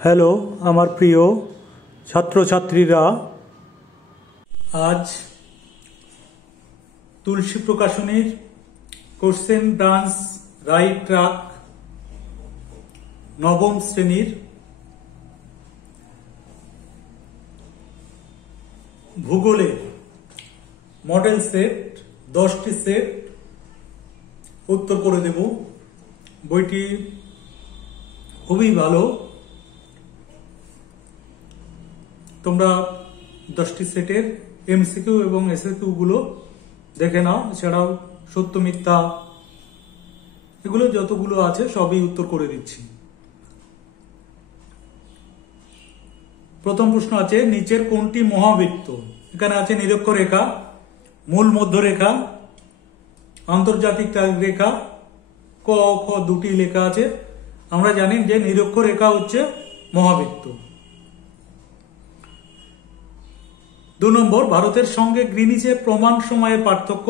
Hello আমার প্রিয় ছাত্রছাত্রীরা, আজ তুলসী প্রকাশনীর কোশ্চেন ব্রাঞ্চ রাইট ট্র্যাক নবম শ্রেণীর ভূগোলের মডেল সেট 10টি সেট উত্তর করে দেব। বইটি খুবই ভালো, তোমরা 10টি সেটের এমসিকিউ এবং এসএকিউ গুলো দেখে নাও। এছাড়াও সত্য মিথ্যা এগুলো যতগুলো আছে সবই উত্তর করে দিচ্ছি। প্রথম প্রশ্ন আছে, নিচের কোনটি মহাবৃত্ত? এখানে আছে নিরক্ষরেখা, মূল মধ্যরেখা, আন্তর্জাতিক রেখা, ক খ দুটি লেখা আছে। আমরা জানি যে নিরক্ষরেখা হচ্ছে মহাবৃত্ত। 2 নম্বর, ভারতের সঙ্গে গ্রিনিচের প্রমাণ সময়ের পার্থক্য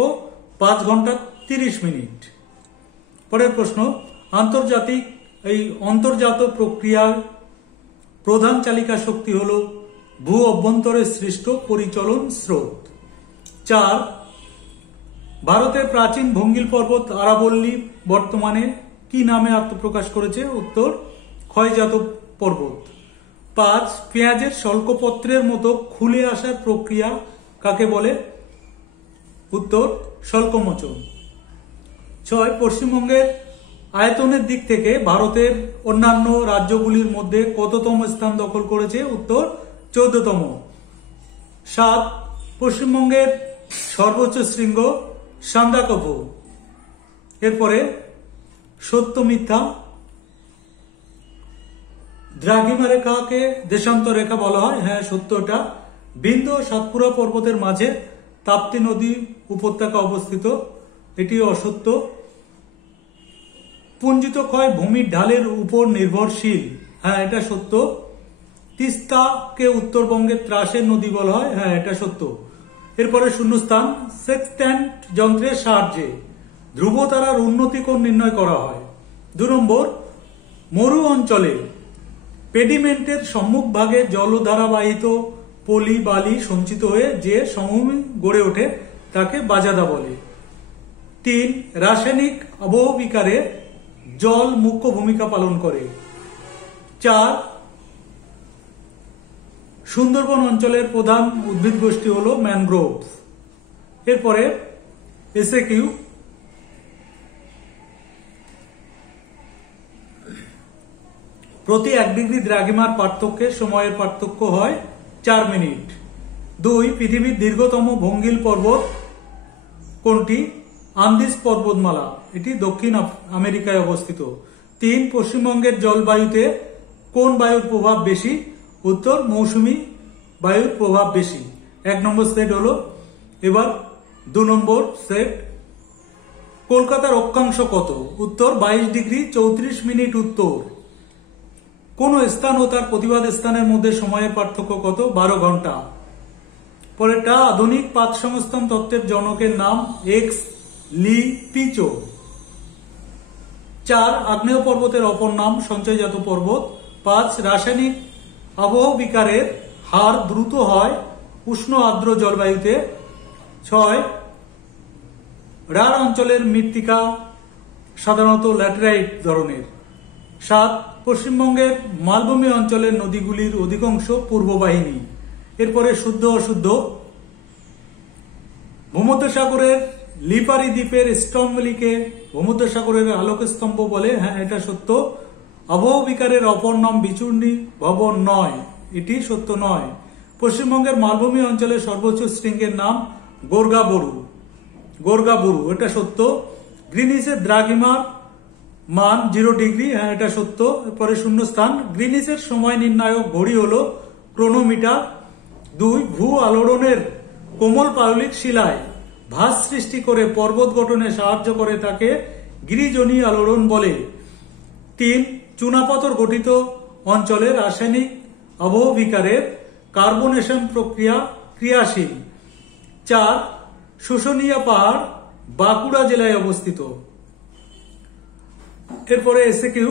5 ঘন্টা 30 মিনিট। পরের প্রশ্ন, অন্তর্জাত প্রক্রিয়ার প্রধান চালিকা শক্তি হল ভূ অভ্যন্তরে সৃষ্ট পরিচলন স্রোত। 4, ভারতের প্রাচীন ভঙ্গিল পর্বত আরাবল্লী বর্তমানে কি নামে আত্মপ্রকাশ করেছে? উত্তর, ক্ষয়জাত পর্বত। 5, পেঁয়াজের স্বল্পপত্রের মতো খুলে আসার প্রক্রিয়া কাকে বলে? উত্তর, স্বল্পমোচন। 6, পশ্চিমবঙ্গের আয়তনের দিক থেকে ভারতের অন্যান্য রাজ্যগুলির মধ্যে কততম স্থান দখল করেছে? উত্তর, 14তম। 7, পশ্চিমবঙ্গের সর্বোচ্চ শৃঙ্গ সান্দাকফু। এরপরে সত্য মিথ্যা। দ্রাঘিমা রেখাকে দেশান্ত রেখা বলা হয়। হ্যাঁ, সত্যটা। বিন্ধ্য ও সাতপুরা পর্বতের মাঝে তাপ্তি নদী উপত্যকা অবস্থিত, এটি অসত্য। পুঞ্জিত ক্ষয় ভূমির ঢালের উপর নির্ভরশীল। হ্যাঁ, এটা সত্য। তিস্তাকে উত্তরবঙ্গের ত্রাসের নদী বলা হয়। হ্যাঁ, এটা সত্য। এরপরে শূন্যস্থান, সেক্সট্যান্ট যন্ত্রের সাহায্যে ধ্রুবতারার উন্নতি কোণ নির্ণয় করা হয়। 2 নম্বর, মরু অঞ্চলে পেডিমেন্টের সম্মুখ ভাগে জলধারাবাহিত পলি বালি সঞ্চিত হয়ে যে সমভূমি গড়ে ওঠে তাকে বাজাদা বলে। 3, রাসায়নিক আবহবিকারে জল মুখ্য ভূমিকা পালন করে। 4, সুন্দরবন অঞ্চলের প্রধান উদ্ভিদ গোষ্ঠী হল ম্যানগ্রোভ। এরপরে এসএকিউ, প্রতি 1 ডিগ্রি দ্রাঘিমার পার্থক্যের সময়ের পার্থক্য হয় 4 মিনিট। 2, পৃথিবীর দীর্ঘতম ভঙ্গিল পর্বত কোনটি? আন্দিজ পর্বতমালা, এটি দক্ষিণ আমেরিকায় অবস্থিত। 3, পশ্চিমবঙ্গের জলবায়ুতে কোন বায়ুর প্রভাব বেশি? উত্তর, মৌসুমী বায়ুর প্রভাব বেশি। 1 নম্বর সেট হলো। এবার 2 নম্বর সেট, কলকাতার অক্ষাংশ কত? উত্তর, 22 ডিগ্রি 34 মিনিট উত্তর। কোন স্থান ও তার প্রতিবাদ স্থানের মধ্যে সময়ের পার্থক্য কত? 12 ঘন্টা। পরেরটা, আধুনিক পাত সংস্থান তত্ত্বের জনকের নাম? এক্স লি পিচো। 4, আগ্নেয় পর্বতের অপর নাম? সঞ্চয়জাত পর্বত। 5, রাসায়নিক আবহবিকারের হার দ্রুত হয় উষ্ণ আর্দ্র জলবায়ুতে। 6, রাঢ় অঞ্চলের মৃত্তিকা সাধারণত ল্যাটেরাইট ধরনের। 7, পশ্চিমবঙ্গের মালভূমি অঞ্চলের নদীগুলির অধিকাংশ পূর্ববাহিনী। এরপরে শুদ্ধ অশুদ্ধ। ভূমধ্যসাগরের লিপারি দ্বীপের স্তম্ভলিকে ভূমধ্যসাগরের আলোকস্তম্ভ বলে। হ্যাঁ, এটা সত্য। আবহবিকারের অপর নাম বিচূর্ণী ভবন নয়, এটি সত্য নয়। পশ্চিমবঙ্গের মালভূমি অঞ্চলের সর্বোচ্চ শৃঙ্গের নাম গোর্গাবুরু, এটা সত্য। গ্রিনিচের দ্রাঘিমার মান 0 ডিগ্রি। হ্যাঁ, এটা সত্য। এরপরে শূন্যস্থান, গ্রিনিচের সময় নির্ণায়ক ঘড়ি হলো ক্রোনোমিটার। 2, ভূ আলোড়নের কোমল পাললিক শিলায় ভাঁজ সৃষ্টি করে পর্বত গঠনে সাহায্য করে তাকে গিরিজনী আলোড়ন বলে। 3, চুনাপাথর গঠিত অঞ্চলে রাসায়নিক আবহবিকারের কার্বনেশন প্রক্রিয়া ক্রিয়াশীল। 4, শুশুনিয়া পাহাড় বাঁকুড়া জেলায় অবস্থিত। এরপরে এসএকিউ,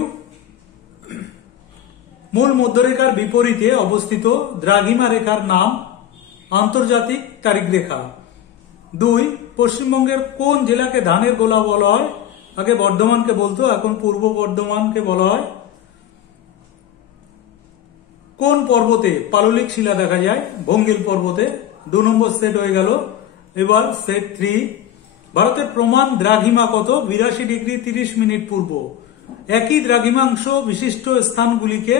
মূল মধ্যরেখার বিপরীতে অবস্থিত দ্রাঘিমা রেখার নাম আন্তর্জাতিক তারিখ রেখা। 2. পশ্চিমবঙ্গের কোন জেলাকে ধানের গোলা বলা হয়? আগে বর্ধমানকে বলতো, এখন পূর্ব বর্ধমানকে বলা হয়। কোন পর্বতে পাললিক শিলা দেখা যায়? ভঙ্গিল পর্বতে। 2 নম্বর সেট হয়ে গেল। এবার সেট 3। ভারতের প্রমাণ দ্রাঘিমা কত? 82 ডিগ্রি 30 মিনিট পূর্ব। একই দ্রাঘিমাংশ বিশিষ্ট স্থানগুলিকে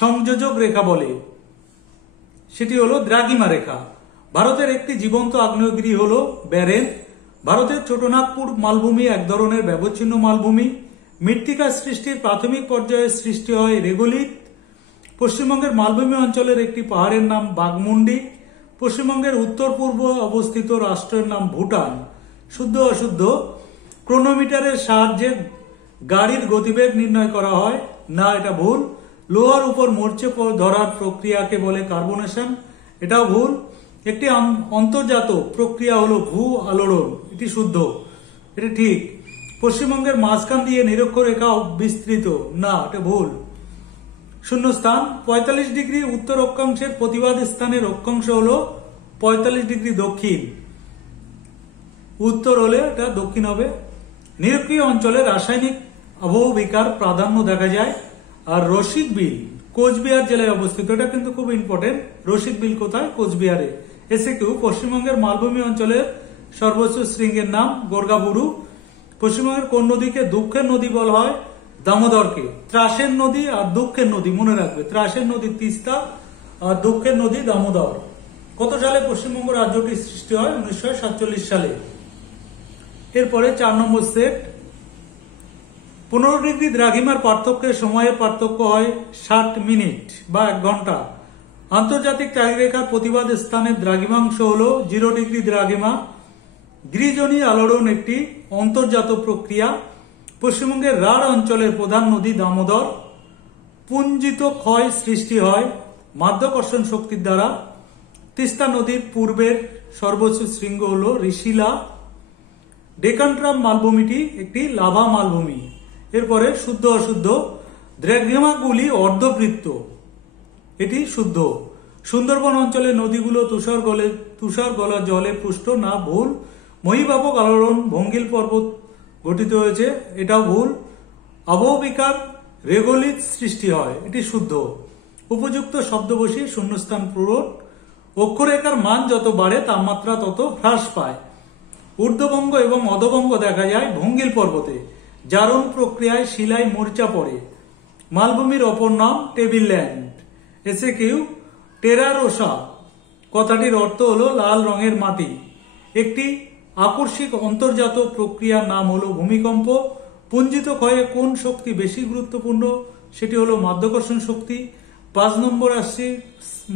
সংযোজক রেখা বলে, সেটি হলো দ্রাঘিমা রেখা। ভারতের একটি জীবন্ত আগ্নেয়গিরি হলো ব্যারেন। ভারতের ছোটনাগপুর মালভূমি এক ধরনের ব্যবচ্ছিন্ন মালভূমি। মৃত্তিকা সৃষ্টির প্রাথমিক পর্যায়ে সৃষ্টি হয় রেগোলিথ। পশ্চিমবঙ্গের মালভূমি অঞ্চলের একটি পাহাড়ের নাম বাঘমুন্ডি। পশ্চিমবঙ্গের উত্তর পূর্ব অবস্থিত রাষ্ট্রের নাম ভুটান। শুদ্ধ অশুদ্ধ? ক্রোনোমিটারের সাহায্যে গাড়ির গতিবেগ নির্ণয় করা হয় না, এটা ভুল। লোহার উপর মরচে ধরার প্রক্রিয়াকে বলে কার্বনেশন, এটাও ভুল। একটি অন্তর্জাত প্রক্রিয়া হলো ভূ আলোড়ন, এটি শুদ্ধ, এটা ঠিক। পশ্চিমবঙ্গের মাঝখান দিয়ে নিরক্ষরেখা বিস্তৃত, না, এটা ভুল। শূন্যস্থান 45 ডিগ্রি উত্তর অক্ষাংশের প্রতিবাদ স্থানের অক্ষাংশ হলো 45 ডিগ্রি দক্ষিণ। উত্তর হলে এটা দক্ষিণ হবে। নিরক্ষীয় অঞ্চলে রাসায়নিক আবহবিকার প্রাধান্য দেখা যায়। আর রসিক বিল কোচবিহার জেলায় অবস্থিত, এটা কিন্তু খুব ইম্পর্টেন্ট। রসিক বিল কোথায়? কোচবিহারে। এসে কেউ পশ্চিমবঙ্গের মালভূমি অঞ্চলের সর্বোচ্চ শৃঙ্গের নাম গোর্গাবুরু। পশ্চিমবঙ্গের কোন নদীকে দুঃখের নদী বলা হয়? দামোদরকে। ত্রাসের নদী আর দুঃখের নদী মনে রাখবে, ত্রাসের নদী তিস্তা আর দুঃখের নদী দামোদর। কত সালে পশ্চিমবঙ্গ রাজ্যটি সৃষ্টি হয়? 1947 সালে। এরপরে 4 নম্বর সেট। 15 ডিগ্রি দ্রাঘিমার পার্থক্যে সময়ের পার্থক্য হয় 60 মিনিট বা 1 ঘন্টা। আন্তর্জাতিক চারিরেখার প্রতিবাদ স্থানের দ্রাঘিমাংশ হল 0 ডিগ্রি দ্রাঘিমা। গিরিজনী আলোড়ন একটি অন্তর্জাত প্রক্রিয়া। পশ্চিমবঙ্গের রাঢ় অঞ্চলের প্রধান নদী দামোদর। পুঞ্জিত ক্ষয় সৃষ্টি হয় মাধ্যাকর্ষণ শক্তির দ্বারা। তিস্তা নদীর পূর্বের সর্বোচ্চ শৃঙ্গ হল ঋষিলা। ডেকানট্রাপ মালভূমিটি একটি লাভা মালভূমি। এরপরে শুদ্ধ অশুদ্ধ? দ্রাঘিমাগুলি অর্ধবৃত্ত, এটি শুদ্ধ। সুন্দরবন অঞ্চলের নদীগুলো তুষার গলা জলে পুষ্ট, না, ভুল। মহীবাবক আলোড়ন ভঙ্গিল পর্বত গঠিত হয়েছে, এটাও ভুল। আবহবিকার রেগোলিথ সৃষ্টি হয়, এটি শুদ্ধ। উপযুক্ত শব্দ বসিয়ে শূন্যস্থান পূরণ। অক্ষরেখার মান যত বাড়ে তাপমাত্রা তত হ্রাস পায়। ঊর্ধ্ববঙ্গ এবং অধবঙ্গ দেখা যায় ভঙ্গিল পর্বতে। জারণ প্রক্রিয়ায় শিলায় মরিচা পড়ে। মালভূমির অপর নাম টেবিল ল্যান্ড। এসে কিউ টেরারোসা কথাটির অর্থ হলো লাল রঙের মাটি। একটি আকস্মিক অন্তর্জাত প্রক্রিয়ার নাম হলো ভূমিকম্প। পুঞ্জিত ক্ষয়ে কোন শক্তি বেশি গুরুত্বপূর্ণ? সেটি হলো মাধ্যাকর্ষণ শক্তি। 5 নম্বর আসছে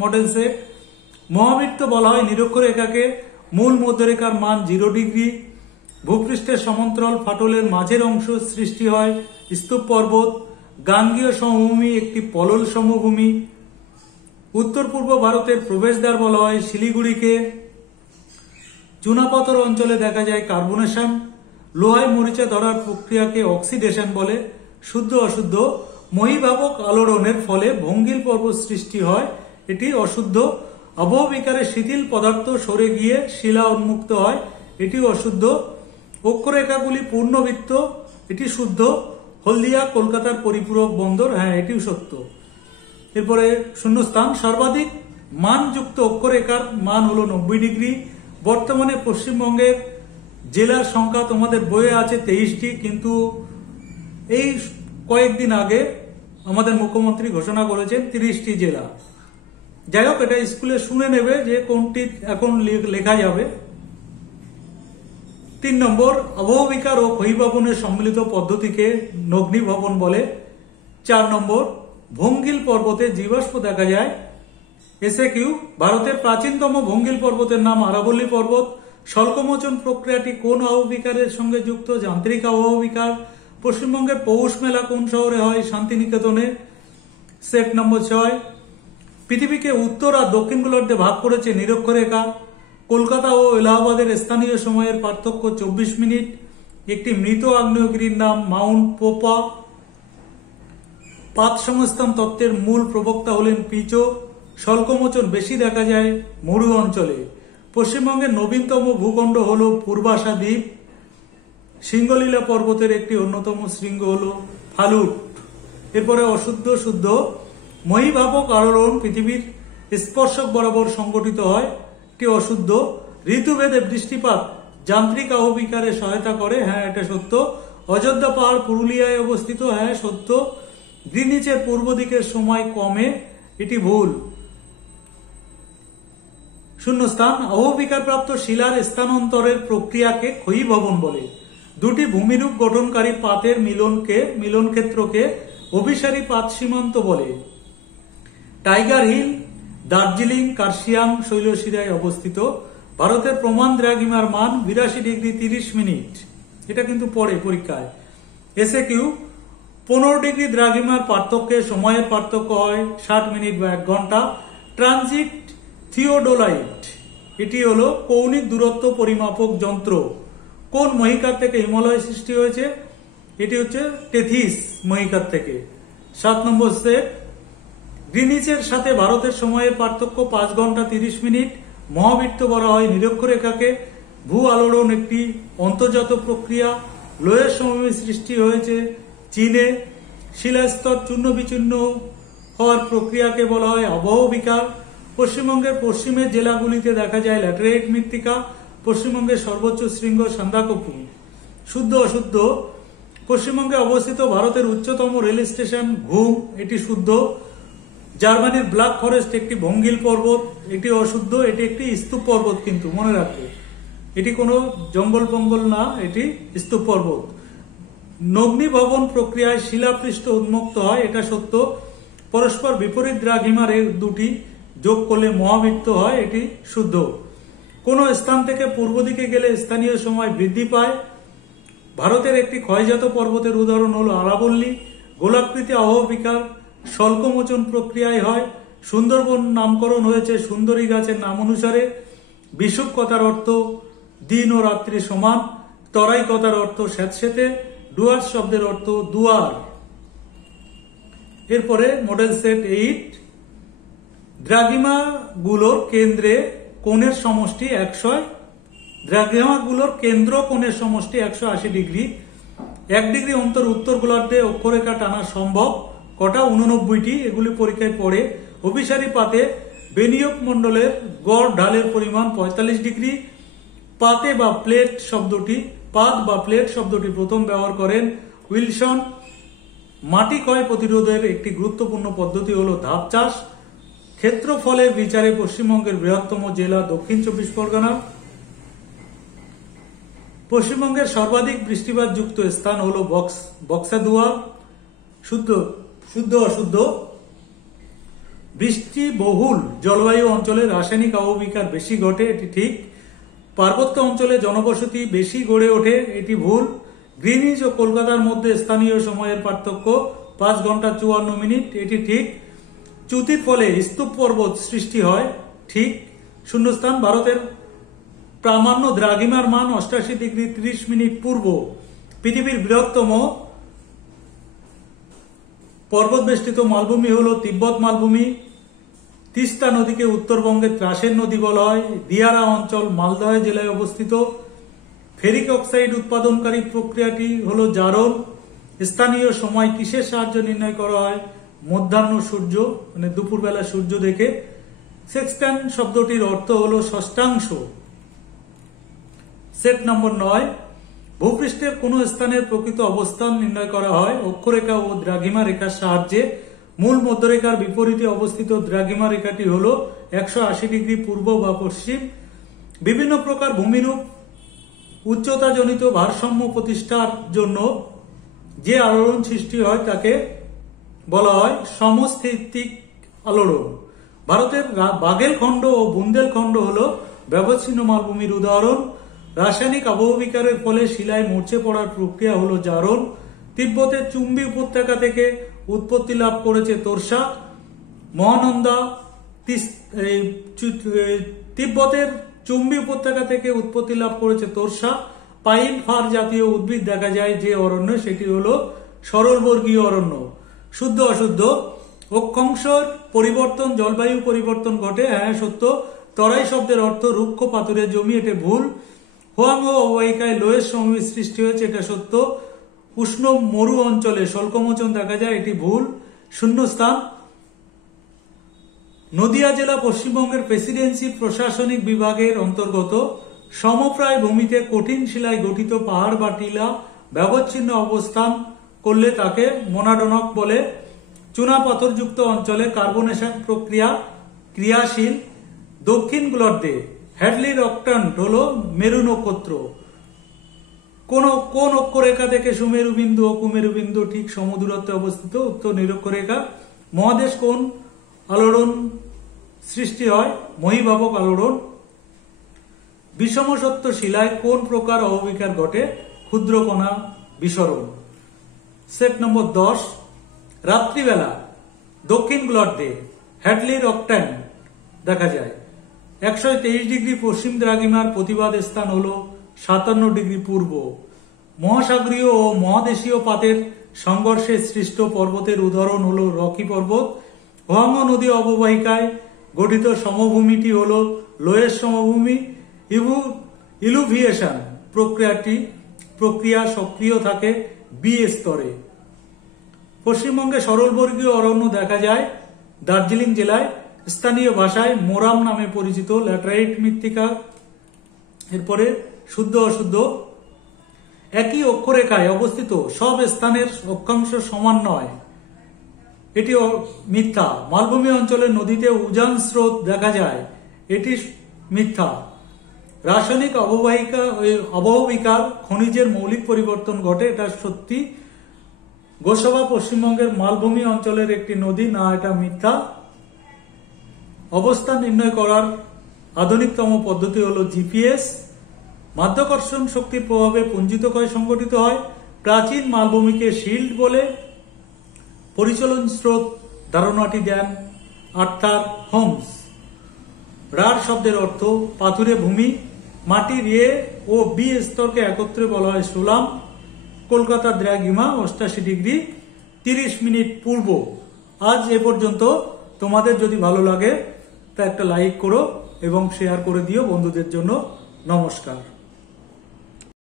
মডেল সেট। মহাবৃত্ত বলা হয় নিরক্ষরেখাকে। মূল মধ্যরেখার মান 0 ডিগ্রি। ভূপৃষ্ঠের সমান্তরাল ফাটলের মাঝের অংশ সৃষ্টি হয় স্তূপ পর্বত। গাঙ্গীয় সমভূমি একটি পলল সমভূমি। উত্তর পূর্ব ভারতের প্রবেশদ্বার বলা হয় শিলিগুড়িকে। চুনাপাথর অঞ্চলে দেখা যায় কার্বনেশন। লোহায় মরিচা ধরার প্রক্রিয়াকে অক্সিডেশন বলে। শুদ্ধ অশুদ্ধ? মহীবাবক আলোড়নের ফলে ভঙ্গিল পর্বত সৃষ্টি হয়, এটি অশুদ্ধ। আবহবিকারে শিথিল পদার্থ সরে গিয়ে শিলা উন্মুক্ত হয়, এটি অশুদ্ধ। অক্ষরেখাগুলি পূর্ণবৃত্ত, এটি শুদ্ধ। হলদিয়া কলকাতার পরিপূরক বন্দর, হ্যাঁ, এটিও সত্য। এরপরে শূন্যস্থান। সর্বাধিক মানযুক্ত অক্ষরেখার মান হলো 90 ডিগ্রি। বর্তমানে পশ্চিমবঙ্গের জেলার সংখ্যা তোমাদের বইয়ে আছে 23টি, কিন্তু এই কয়েকদিন আগে আমাদের মুখ্যমন্ত্রী ঘোষণা করেছেন 30টি জেলা। যাই হোক, এটা স্কুলে শুনে নেবে যে কোনটি এখন লেখা যাবে। 3 নম্বর। আবহবিকার ও ক্ষয়ীভবনের সম্মিলিত পদ্ধতিকে নগ্নিভবন বলে। 4 নম্বর। ভঙ্গিল পর্বতে জীবাশ্ম দেখা যায়। এসে কিউ ভারতের প্রাচীনতম ভঙ্গিল পর্বতের নাম আরাবল্লী পর্বত। স্বল্পমোচন প্রক্রিয়াটি কোন আবহবিকারের সঙ্গে যুক্ত? যান্ত্রিক আবহবিকার। পশ্চিমবঙ্গের পৌষ মেলা কোন শহরে হয়? শান্তিনিকেতনে। Set number 6। পৃথিবীকে উত্তর আর দক্ষিণ গোলার্ধে ভাগ করেছে নিরক্ষরেখা। কলকাতা ও এলাহাবাদের স্থানীয় সময়ের পার্থক্য 24 মিনিট। একটি মৃত আগ্নেয়গিরির নাম মাউন্ট পোপা। পাত সংস্থান তত্ত্বের মূল প্রবক্তা হলেন পিচো। স্বল্পমোচন বেশি দেখা যায় মরু অঞ্চলে। পশ্চিমবঙ্গের নবীনতম ভূখণ্ড হল পূর্বাশা দ্বীপ। সিঙ্গলীলা পর্বতের একটি অন্যতম শৃঙ্গ হল ফালুট। এরপরে অশুদ্ধ শুদ্ধ। মহীভাবক আলোড়ন পৃথিবীর স্পর্শক বরাবর সংগঠিত হয়, এটি অশুদ্ধ। ঋতুভেদে বৃষ্টিপাত যান্ত্রিক আবহবিকারে সহায়তা করে, হ্যাঁ এটা সত্য। অযোধ্যা পাহাড় পুরুলিয়ায় অবস্থিত, হ্যাঁ সত্য। গ্রিনিচের পূর্ব দিকের সময় কমে, এটি ভুল। শূন্যস্থান। আবহবিকার প্রাপ্ত শিলার স্থানান্তরের প্রক্রিয়াকে ক্ষয়ীভবন বলে। দুটি ভূমিরূপ গঠনকারী পাতের মিলন ক্ষেত্রকে অভিসারী পাত সীমান্ত বলে। টাইগার হিল দার্জিলিং কার্শিয়াং শৈলশিরায় অবস্থিত। ভারতের প্রমাণ দ্রাঘিমার মান 82 ডিগ্রি 30 মিনিট। এটা কিন্তু পড়ে পরীক্ষায়। এসে কিউ 15 ডিগ্রি দ্রাঘিমার পার্থক্যে সময়ের পার্থক্য হয় 60 মিনিট বা 1 ঘন্টা। ট্রানজিট থিওডোলাইট, এটি হলো কৌণিক দূরত্ব পরিমাপক যন্ত্র। কোন মহিকার থেকে হিমালয় সৃষ্টি হয়েছে? এটি হচ্ছে টেথিস মহিকার থেকে। 7 নম্বর সেট। গ্রিনিচের সাথে ভারতের সময়ের পার্থক্য 5 ঘন্টা 30 মিনিট। মহাবৃত্ত বলা হয় নিরক্ষরেখাকে। ভূ আলোড়ন একটি অন্তর্জাত প্রক্রিয়া। লোহের সমভূমি সৃষ্টি হয়েছে চীনে। শিলাস্তর চূর্ণ বিচূর্ণ হওয়ার প্রক্রিয়াকে বলা হয় আবহবিকার। পশ্চিমবঙ্গের পশ্চিমের জেলাগুলিতে দেখা যায় ল্যাটেরাইট মৃত্তিকা। পশ্চিমবঙ্গের সর্বোচ্চ শৃঙ্গ সান্দাকফু। শুদ্ধ অশুদ্ধ। পশ্চিমবঙ্গে অবস্থিত ভারতের উচ্চতম রেল স্টেশন ঘুম, এটি শুদ্ধ। জার্মানির ব্ল্যাক ফরেস্ট একটি ভঙ্গিল পর্বত, এটি অশুদ্ধ। এটি একটি স্তূপ পর্বত, কিন্তু মনে রাখবে এটি কোনো জঙ্গল পঙ্গল না, এটি স্তূপ পর্বত। নগ্নি ভবন প্রক্রিয়ায় শিলাপৃষ্ঠ উন্মুক্ত হয়, এটা সত্য। পরস্পর বিপরীত দ্রাঘিমার দুটি যোগ করলে মহাবৃত্ত হয়, এটি শুদ্ধ। কোন স্থান থেকে পূর্ব দিকে গেলে স্থানীয় সময় বৃদ্ধি পায়। ভারতের একটি ক্ষয়জাত পর্বতের উদাহরণ হল আরাবল্লী। গোলাকৃতি আবহবিকার স্বল্পমোচন প্রক্রিয়ায় হয়। সুন্দরবন নামকরণ হয়েছে সুন্দরী গাছের নাম অনুসারে। বিষুব কথার অর্থ দিন ও রাত্রি সমান। তরাই কথার অর্থ স্যাঁতসেঁতে। ডুয়ার্স শব্দের অর্থ দুয়ার। এরপরে মডেল সেট 8। দ্রাঘিমাগুলোর কেন্দ্রে কোণের সমষ্টি 100। দ্রাঘিমাগুলোর কেন্দ্র কোণের সমষ্টি 180 ডিগ্রি। 1 ডিগ্রি অন্তর উত্তর গোলার্ধে অক্ষরেখা টানা সম্ভব। কটা? 89টি। এগুলি পরীক্ষায় পড়ে। অভিসারী পাতে বেনিয়ক মণ্ডলের গড় ঢালের পরিমাণ 45 ডিগ্রি। পাত বা প্লেট শব্দটি প্রথম ব্যবহার করেন উইলসন। মাটি ক্ষয় প্রতিরোধের একটি গুরুত্বপূর্ণ পদ্ধতি হল ধাপ চাষ। ক্ষেত্রফলের বিচারে পশ্চিমবঙ্গের বৃহত্তম জেলা দক্ষিণ 24 পরগনা। পশ্চিমবঙ্গের সর্বাধিক বৃষ্টিপাত যুক্ত স্থান হল বক্সাদুয়ার। শুদ্ধ অশুদ্ধ। বৃষ্টি বহুল জলবায়ু অঞ্চলে রাসায়নিক আবহবিকার বেশি ঘটে, এটি ঠিক। পার্বত্য অঞ্চলে জনবসতি বেশি গড়ে ওঠে, এটি ভুল। গ্রিনিচ ও কলকাতার মধ্যে স্থানীয় সময়ের পার্থক্য 5 ঘন্টা 54 মিনিট, এটি ঠিক। চ্যুতির ফলে স্তূপ পর্বত সৃষ্টি হয়, ঠিক। শূন্যস্থান। ভারতের প্রামাণ্য দ্রাঘিমার মান 88 ডিগ্রি 30 মিনিট পূর্ব। পৃথিবীর বৃহত্তম পর্বত বেষ্টিত মালভূমি হল তিব্বত মালভূমি। তিস্তা নদীকে উত্তরবঙ্গের ত্রাসের নদী বলা হয়। দিয়ারা অঞ্চল মালদহ জেলায় অবস্থিত। ফেরিক অক্সাইড উৎপাদনকারী প্রক্রিয়াটি হল জারণ। স্থানীয় সময় কিসের সাহায্যে নির্ণয় করা হয়? মধ্যাহ্ন সূর্য, মানে দুপুরবেলা সূর্য দেখে। সেক্সট্যান্ট শব্দটির অর্থ হল ষষ্ঠাংশ। Set number 9। ভূপৃষ্ঠের কোন স্থানের প্রকৃত অবস্থান নির্ণয় করা হয় অক্ষরেখা ও দ্রাঘিমা রেখার সাহায্যে। মূল মধ্যরেখার বিপরীতে অবস্থিত দ্রাঘিমা রেখাটি হল 180 ডিগ্রি পূর্ব বা পশ্চিম। বিভিন্ন প্রকার ভূমিরূপ উচ্চতাজনিত ভারসাম্য প্রতিষ্ঠার জন্য যে আলোড়ন সৃষ্টি হয় তাকে বলা হয় সমস্থিতিক আলোড়ন। ভারতের বাঘেলখণ্ড ও বুন্দেলখণ্ড হল ব্যবচ্ছিন্ন মালভূমির উদাহরণ। রাসায়নিক আবহবিকারের ফলে শিলায় মরচে পড়ার প্রক্রিয়া হল জারণ। তিব্বতের চুম্বি উপত্যকা থেকে উৎপত্তি লাভ করেছে তোরসা। মহানন্দা তিব্বতের চুম্বি উপত্যকা থেকে উৎপত্তি লাভ করেছে তোরসা। পাইন ফার জাতীয় উদ্ভিদ দেখা যায় যে অরণ্য, সেটি হল সরলবর্গীয় অরণ্য। শুদ্ধ অশুদ্ধ। অক্ষাংশের পরিবর্তন জলবায়ু পরিবর্তন ঘটে, হ্যাঁ সত্য। তরাই শব্দের অর্থ রুক্ষ পাথুরে জমি, এটা ভুল। হোয়াংহো অববাহিকায় লোয়ের সমভূমি সৃষ্টি হয়েছে, এটা সত্য। উষ্ণ মরু অঞ্চলে স্বল্পমোচন দেখা যায়, এটি ভুল। শূন্যস্থান। নদিয়া জেলা পশ্চিমবঙ্গের প্রেসিডেন্সি প্রশাসনিক বিভাগের অন্তর্গত। সমপ্রায় ভূমিতে কঠিন শিলায় গঠিত পাহাড় বা টিলা ব্যবচ্ছিন্ন অবস্থান করলে তাকে মোনাডনক বলে। চুনা পাথরযুক্ত অঞ্চলে কার্বনেশন প্রক্রিয়া ক্রিয়াশীল। দক্ষিণ গোলার্ধে হ্যাডলি রকটান্ট হল মেরু নক্ষত্র। কোন অক্ষরেখা থেকে সুমেরু বিন্দু ও কুমেরু বিন্দু ঠিক সমদূরত্বে অবস্থিত? উত্তর নিরক্ষরেখা। মহাদেশ কোন আলোড়ন সৃষ্টি হয়? মহীভাবক আলোড়ন। বিষমসত্ব শিলায় কোন প্রকার অববিকার ঘটে? ক্ষুদ্রকণা বিসরণ। Set number 10। রাত্রিবেলা দক্ষিণ গোলার্ধে হ্যাডলি রকটান্ট দেখা যায়। 123 ডিগ্রি পশ্চিম দ্রাঘিমার প্রতিবাদ স্থান হল 57 ডিগ্রি পূর্ব। মহাসাগরীয় ও মহাদেশীয় পাতের সংঘর্ষে সৃষ্ট পর্বতের উদাহরণ হল রকি পর্বত। হোয়াংহো নদী অববাহিকায় গঠিত সমভূমিটি হল লোয়ের সমভূমি। ইলুভিয়েশন প্রক্রিয়া সক্রিয় থাকে বি স্তরে। পশ্চিমবঙ্গে সরলবর্গীয় অরণ্য দেখা যায় দার্জিলিং জেলায়। স্থানীয় ভাষায় মোরাম নামে পরিচিত। ল্যাটেরাইট মৃত্তিকা। এরপরে শুদ্ধ অশুদ্ধ। একই অক্ষরেখায় অবস্থিত সব স্থানের অক্ষাংশ সমান নয়, এটি মিথ্যা। মালভূমি অঞ্চলের নদীতে উজান স্রোত দেখা যায়, এটি মিথ্যা। রাসায়নিক অববাহিকার খনিজের মৌলিক পরিবর্তন ঘটে, এটা সত্যি। গোসাবা পশ্চিমবঙ্গের মালভূমি অঞ্চলের একটি নদী, না এটা মিথ্যা। অবস্থান নির্ণয় করার আধুনিকতম পদ্ধতি হল জিপিএস। মাধ্যাকর্ষণ শক্তির প্রভাবে পুঞ্জিত ক্ষয় সংঘটিত হয়। প্রাচীন মালভূমিকে শিল্ড বলে। পরিচলন স্রোত ধারণাটি দেন আর্থার হোমস। রার শব্দের অর্থ পাথুরে ভূমি। মাটির এ ও বি স্তরকে একত্রে বলা হয় সোলাম। কলকাতার দ্রাঘিমা 88 ডিগ্রি 30 মিনিট পূর্ব। আজ এ পর্যন্ত। তোমাদের যদি ভালো লাগে তা একটা লাইক করো এবং শেয়ার করে দিও বন্ধুদের জন্য। নমস্কার।